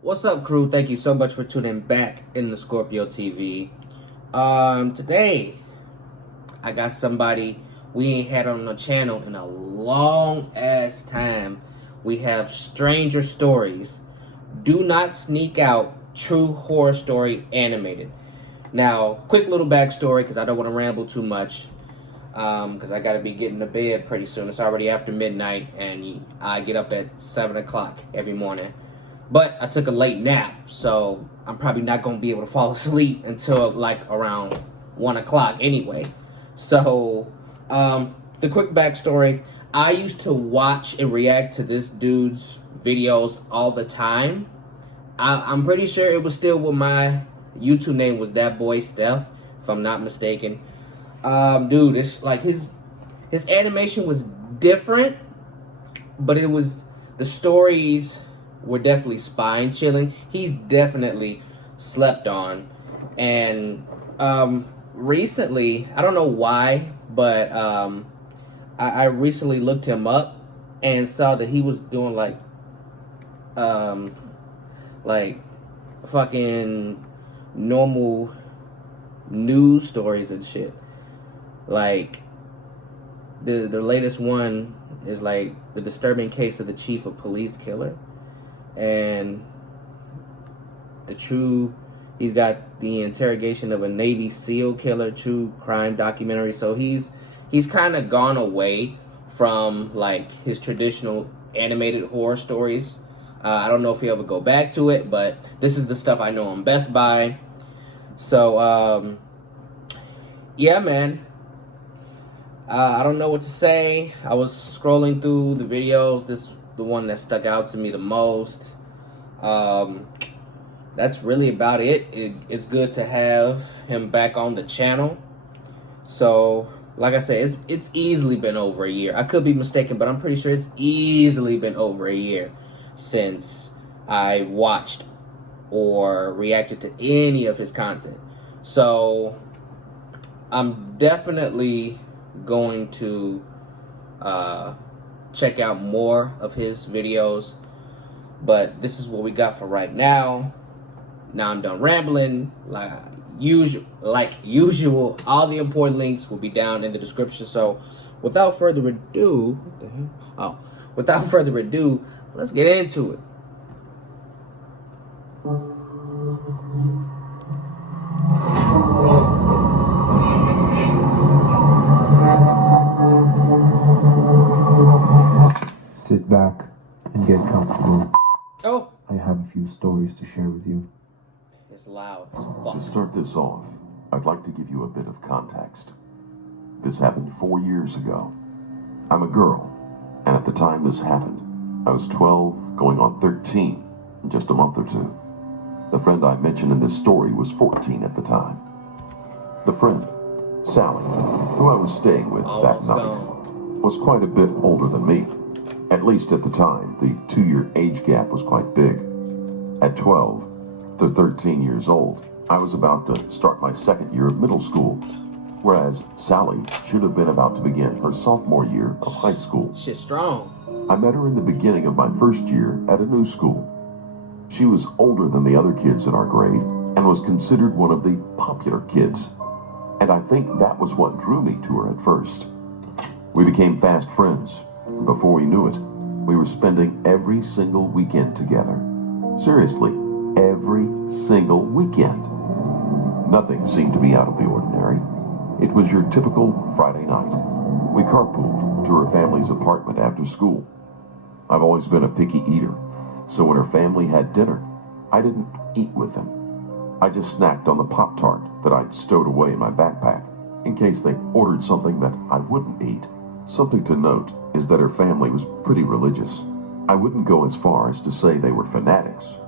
What's up, crew? Thank you so much for tuning back in the Scorpio TV. Today I got somebody we ain't had on the channel in a long ass time. We have Stranger Stories. Do Not Sneak Out, True Horror Story Animated. Now, quick little backstory because I don't want to ramble too much. Because I gotta be getting to bed pretty soon. It's already after midnight, and I get up at 7 o'clock every morning. But I took a late nap, so I'm probably not gonna be able to fall asleep until like around 1 o'clock anyway. So, the quick backstory: I used to watch and react to this dude's videos all the time. I'm pretty sure it was still with my YouTube name was That Boy Steph, if I'm not mistaken. Dude, it's like his animation was different, but it was the stories were definitely spine chilling. He's definitely slept on, and recently I don't know why, but I recently looked him up and saw that he was doing um like fucking normal news stories and shit. Like the latest one is like the disturbing case of the chief of police killer, and he's got the interrogation of a Navy SEAL killer, true crime documentary. So he's kind of gone away from like his traditional animated horror stories. I don't know if he'll ever go back to it, but this is the stuff I know him best by. So yeah, man. I don't know what to say. I was scrolling through the videos. This is the one that stuck out to me the most. That's really about it. It's good to have him back on the channel. So, like I said, it's easily been over a year. I could be mistaken, but I'm pretty sure it's easily been over a year since I watched or reacted to any of his content. So, I'm definitely going to check out more of his videos, but this is what we got for right now. Now I'm done rambling. Like usual, all the important links will be down in the description. So without further ado, what the hell? Oh, without further ado, let's get into it. Sit back and get comfortable. Oh, I have a few stories to share with you. it's loud as fuck. To start this off, I'd like to give you a bit of context. This happened 4 years ago. I'm a girl, and at the time this happened, I was 12, going on 13, in just a month or two. The friend I mentioned in this story was 14 at the time. The friend, Sally, who I was staying with that night, was quite a bit older than me. At least at the time, the 2-year age gap was quite big. At 12 to 13 years old, I was about to start my second year of middle school, whereas Sally should have been about to begin her sophomore year of high school. Shit strong. I met her in the beginning of my first year at a new school. She was older than the other kids in our grade and was considered one of the popular kids. And I think that was what drew me to her at first. We became fast friends. Before we knew it, we were spending every single weekend together. Seriously, every single weekend. Nothing seemed to be out of the ordinary. It was your typical Friday night. We carpooled to her family's apartment after school. I've always been a picky eater, so when her family had dinner, I didn't eat with them. I just snacked on the Pop-Tart that I'd stowed away in my backpack in case they ordered something that I wouldn't eat. Something to note is that her family was pretty religious. I wouldn't go as far as to say they were fanatics,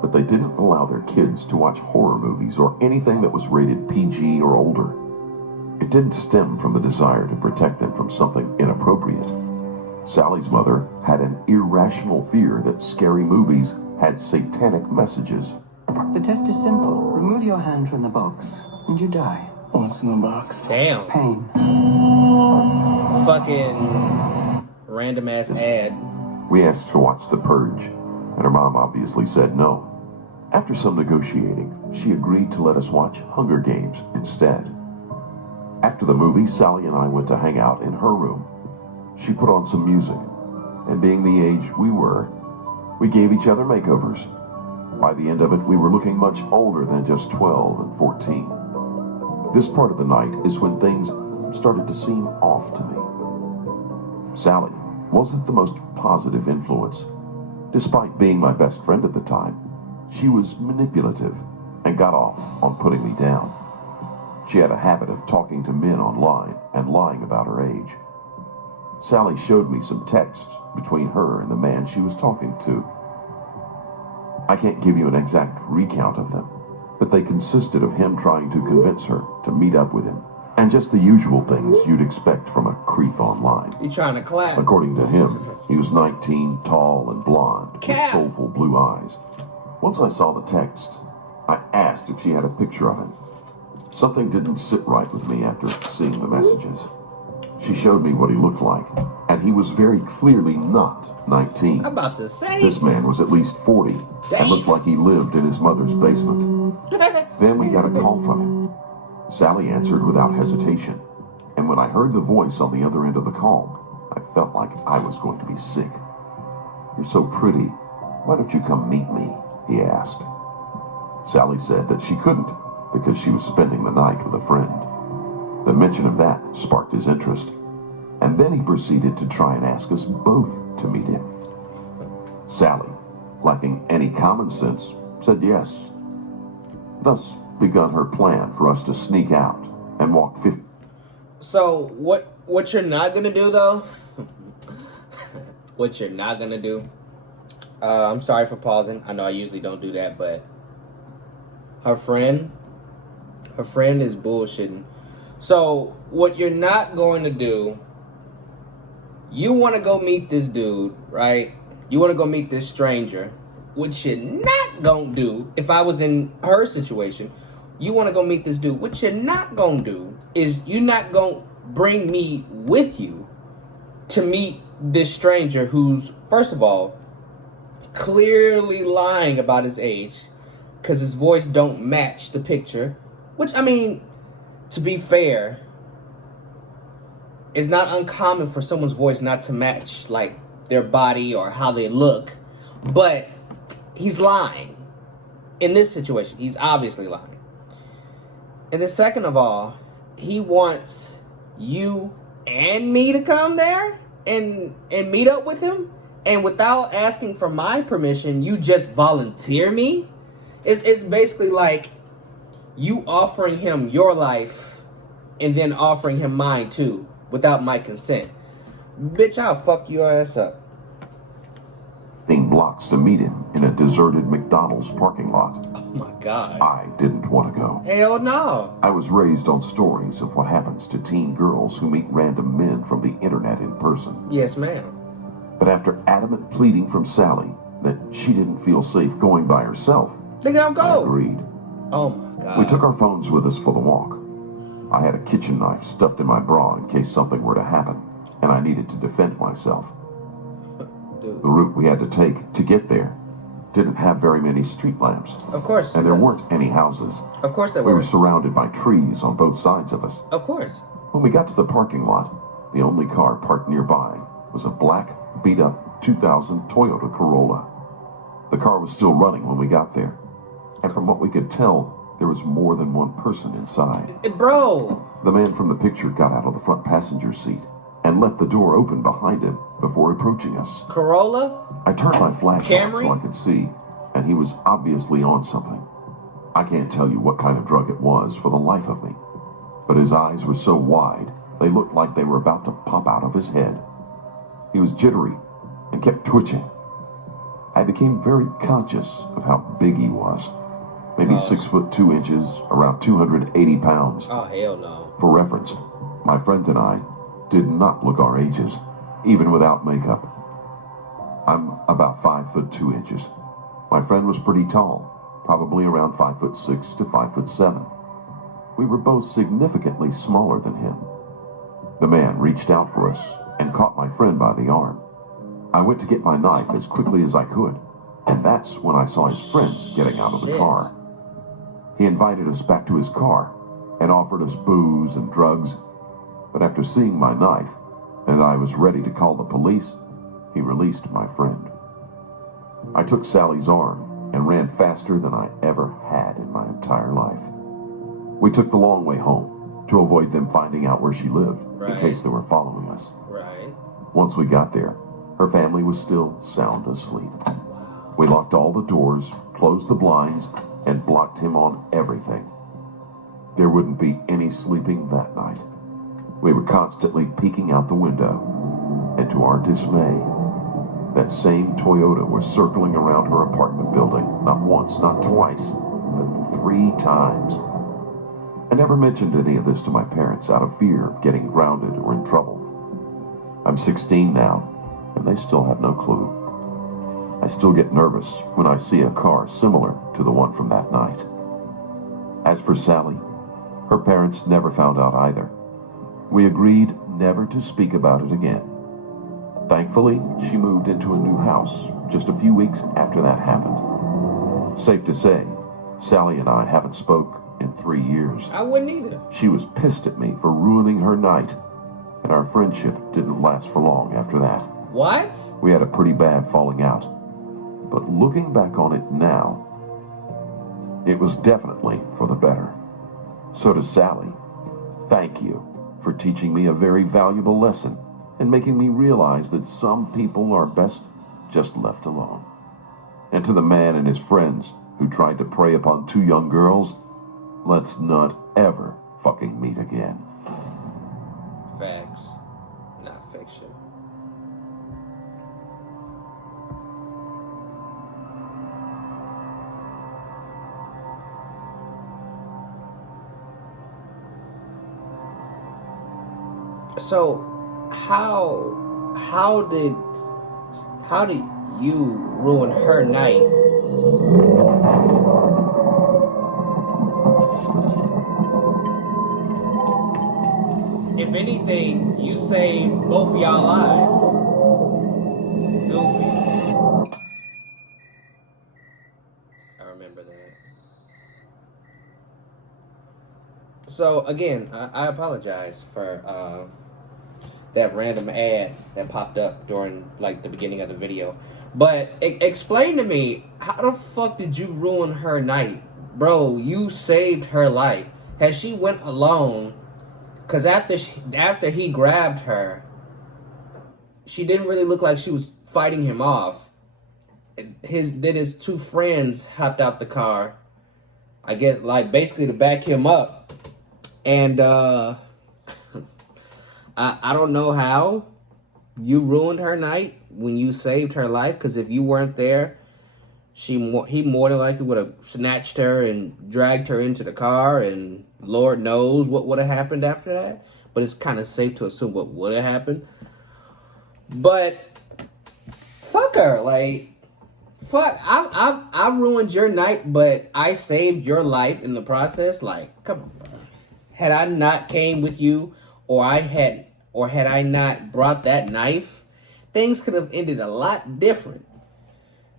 but they didn't allow their kids to watch horror movies or anything that was rated PG or older. It didn't stem from the desire to protect them from something inappropriate. Sally's mother had an irrational fear that scary movies had satanic messages. The test is simple. Remove your hand from the box, and you die. What's in the box? Damn. Pain. Fucking random ass ad. We asked to watch The Purge, and her mom obviously said no. After some negotiating, she agreed to let us watch Hunger Games instead. After the movie, Sally and I went to hang out in her room. She put on some music, and being the age we were, we gave each other makeovers. By the end of it, we were looking much older than just 12 and 14. This part of the night is when things started to seem off to me. Sally wasn't the most positive influence. Despite being my best friend at the time, she was manipulative and got off on putting me down. She had a habit of talking to men online and lying about her age. Sally showed me some texts between her and the man she was talking to. I can't give you an exact recount of them, but they consisted of him trying to convince her to meet up with him, and just the usual things you'd expect from a creep online. You trying to clap? According to him, he was 19, tall and blonde, with soulful blue eyes. Once I saw the texts, I asked if she had a picture of him. Something didn't sit right with me after seeing the messages. She showed me what he looked like, and he was very clearly not 19. I'm about to say. This man was at least 40 and looked like he lived in his mother's basement. Then we got a call from him. Sally answered without hesitation, and when I heard the voice on the other end of the call, I felt like I was going to be sick. "You're so pretty. Why don't you come meet me?" he asked. Sally said that she couldn't because she was spending the night with a friend. The mention of that sparked his interest, and then he proceeded to try and ask us both to meet him. Sally, lacking any common sense, said yes. Thus begun her plan for us to sneak out and walk 50. So what you're not gonna do though? What you're not gonna do? I'm sorry for pausing. I know I usually don't do that, but her friend is bullshitting. So what you're not going to do, you want to go meet this dude, right? You want to go meet this stranger. What you're not going to do, if I was in her situation, you want to go meet this dude. What you're not going to do is you're not going to bring me with you to meet this stranger who's, first of all, clearly lying about his age because his voice don't match the picture. Which, I mean, to be fair, it's not uncommon for someone's voice not to match, like, their body or how they look. But he's lying. In this situation, he's obviously lying. And then second of all, he wants you and me to come there and meet up with him. And without asking for my permission, you just volunteer me. It's basically like you offering him your life and then offering him mine too without my consent. Bitch, I'll fuck your ass up. Blocks to meet him in a deserted McDonald's parking lot. Oh my God. I didn't want to go. Hell no. I was raised on stories of what happens to teen girls who meet random men from the internet in person. Yes, ma'am. But after adamant pleading from Sally that she didn't feel safe going by herself, They gotta I go. agreed. Oh my God. We took our phones with us for the walk. I had a kitchen knife stuffed in my bra in case something were to happen, and I needed to defend myself. Dude. The route we had to take to get there didn't have very many street lamps, Of course. and there weren't any houses. Of course there We were were. surrounded by trees on both sides of us. Of course. When we got to the parking lot, the only car parked nearby was a black, beat-up 2000 Toyota Corolla. The car was still running when we got there, and from what we could tell, there was more than one person inside. Bro. The man from the picture got out of the front passenger seat and left the door open behind him before approaching us. Corolla? I turned my flash on Camry? so I could see, and he was obviously on something. I can't tell you what kind of drug it was for the life of me, but his eyes were so wide, they looked like they were about to pop out of his head. He was jittery and kept twitching. I became very conscious of how big he was. Maybe 6'2", around 280 pounds. Oh, hell no. For reference, my friend and I did not look our ages, even without makeup. I'm about 5'2". My friend was pretty tall, probably around 5'6" to 5'7". We were both significantly smaller than him. The man reached out for us and caught my friend by the arm. I went to get my knife as quickly as I could, And that's when I saw his friends getting out of the Shit. car. He invited us back to his car and offered us booze and drugs. But after seeing my knife, and I was ready to call the police, he released my friend. I took Sally's arm and ran faster than I ever had in my entire life. We took the long way home to avoid them finding out where she lived in Right. case they were following us. Right. Once we got there, her family was still sound asleep. We locked all the doors, closed the blinds, and blocked him on everything. There wouldn't be any sleeping that night. We were constantly peeking out the window, and to our dismay, that same Toyota was circling around her apartment building, not once, not twice, but 3 times. I never mentioned any of this to my parents out of fear of getting grounded or in trouble. I'm 16 now, and they still have no clue. I still get nervous when I see a car similar to the one from that night. As for Sally, her parents never found out either. We agreed never to speak about it again. Thankfully, she moved into a new house just a few weeks after that happened. Safe to say, Sally and I haven't spoke in 3 years. I wouldn't either. She was pissed at me for ruining her night, and our friendship didn't last for long after that. What? We had a pretty bad falling out. But looking back on it now, it was definitely for the better. So to Sally, thank you for teaching me a very valuable lesson and making me realize that some people are best just left alone. And to the man and his friends who tried to prey upon 2 young girls, let's not ever fucking meet again. Facts, not fiction. So, how did you ruin her night? If anything, you saved both of y'all lives. Goofy. I remember that. So again, I apologize for that random ad that popped up during like the beginning of the video. But explain to me, how the fuck did you ruin her night? Bro, you saved her life. Has she went alone? Because after he grabbed her, she didn't really look like she was fighting him off. His 2 friends hopped out the car, I guess, like basically to back him up. And I don't know how you ruined her night when you saved her life, because if you weren't there, he more than likely would have snatched her and dragged her into the car, and Lord knows what would have happened after that. But it's kind of safe to assume what would have happened. But fuck her, like, fuck. I ruined your night, but I saved your life in the process. Like, come on, bro. Had I not came with you, or had I not brought that knife, things could have ended a lot different.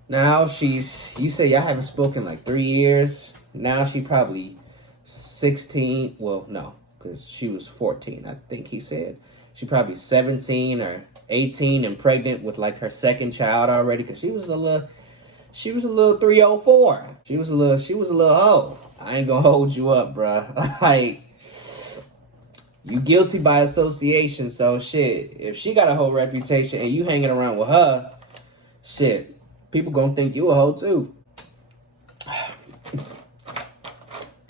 Now you say y'all haven't spoken like 3 years. Now she probably 16. Well, no, because she was 14, I think he said. She probably 17 or 18 and pregnant with like her second child already, because she was a little 304. She was a little hoe. I ain't gonna hold you up, bruh. Like, you guilty by association, so shit. If she got a whole reputation and you hanging around with her, shit, people gonna think you a hoe too.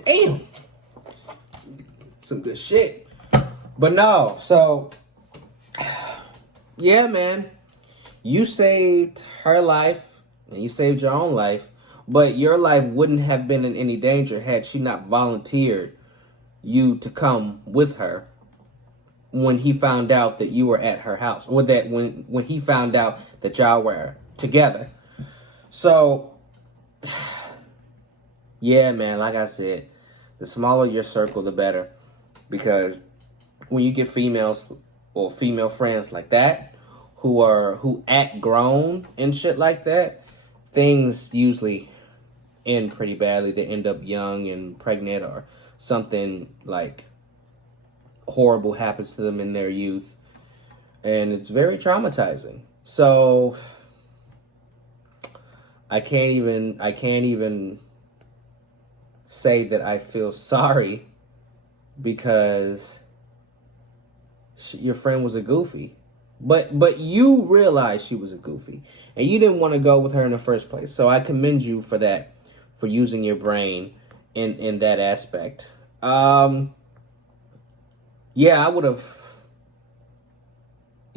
Damn. Some good shit. But no, so yeah, man. You saved her life and you saved your own life, but your life wouldn't have been in any danger had she not volunteered you to come with her when he found out that you were at her house, or that when he found out that y'all were together. So yeah, man, like I said, the smaller your circle, the better, because when you get females or female friends like that who act grown and shit like that, things usually end pretty badly. They end up young and pregnant, or something like horrible happens to them in their youth, and it's very traumatizing. So I can't even say that I feel sorry, because your friend was a goofy. But you realized she was a goofy, and you didn't want to go with her in the first place. So I commend you for that, for using your brain in that aspect. Yeah,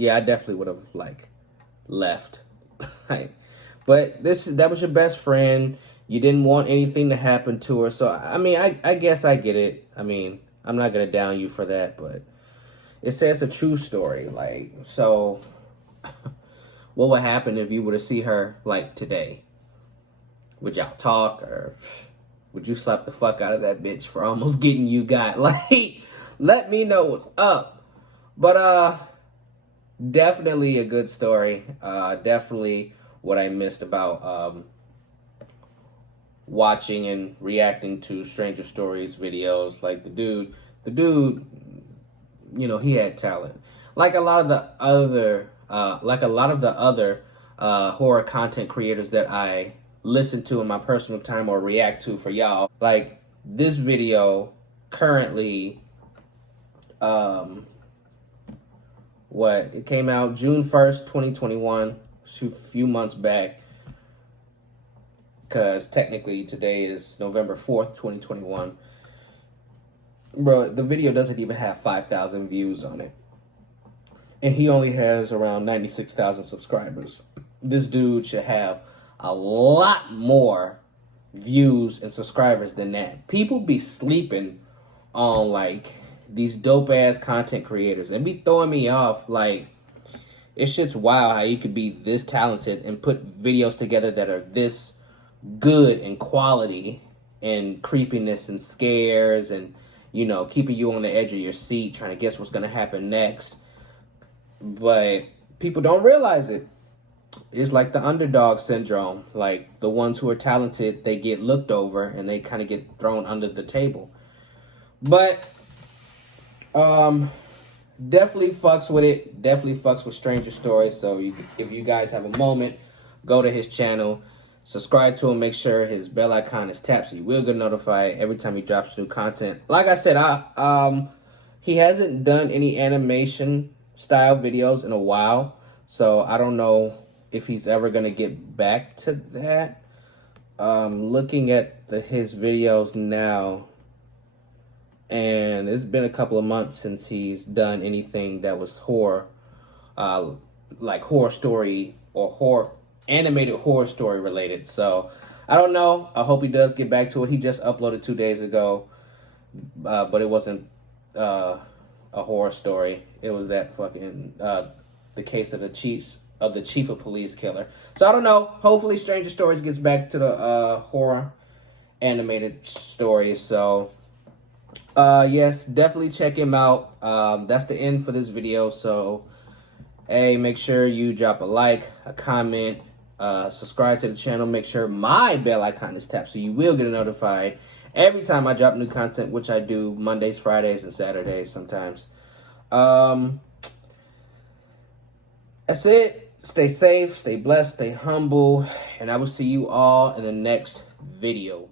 I definitely would have like left. But that was your best friend. You didn't want anything to happen to her. So I mean, I guess I get it. I mean, I'm not gonna down you for that, but it says a true story. Like, so what would happen if you were to see her like today? Would y'all talk, or would you slap the fuck out of that bitch for almost getting you got? Like, let me know what's up. But definitely a good story. Definitely what I missed about watching and reacting to Stranger Stories videos. Like the dude, you know, he had talent. Like a lot of the other horror content creators that I listen to in my personal time or react to for y'all. Like this video currently, it came out June 1st, 2021, a few months back, because technically today is November 4th, 2021. Bro, the video doesn't even have 5,000 views on it. And he only has around 96,000 subscribers. This dude should have a lot more views and subscribers than that. People be sleeping on like these dope ass content creators and be throwing me off. Like, it's shit's wild how you could be this talented and put videos together that are this good in quality and creepiness and scares and, you know, keeping you on the edge of your seat trying to guess what's going to happen next. But people don't realize it. It's like the underdog syndrome. Like, the ones who are talented, they get looked over and they kind of get thrown under the table. But definitely fucks with it. Definitely fucks with Stranger Stories. So if you guys have a moment, go to his channel, subscribe to him, make sure his bell icon is tapped so you will get notified every time he drops new content. Like I said, he hasn't done any animation style videos in a while, so I don't know if he's ever gonna get back to that. Looking at his videos now, and it's been a couple of months since he's done anything that was horror, like horror story or animated horror story related. So I don't know. I hope he does get back to it. He just uploaded 2 days ago, but it wasn't a horror story. It was that fucking the case of the chief of police killer. So I don't know. Hopefully Stranger Stories gets back to the horror animated stories. So yes, definitely check him out. That's the end for this video. So hey, make sure you drop a like, a comment, subscribe to the channel. Make sure my bell icon is tapped so you will get notified every time I drop new content, which I do Mondays, Fridays, and Saturdays sometimes. That's it. Stay safe, stay blessed, stay humble, and I will see you all in the next video.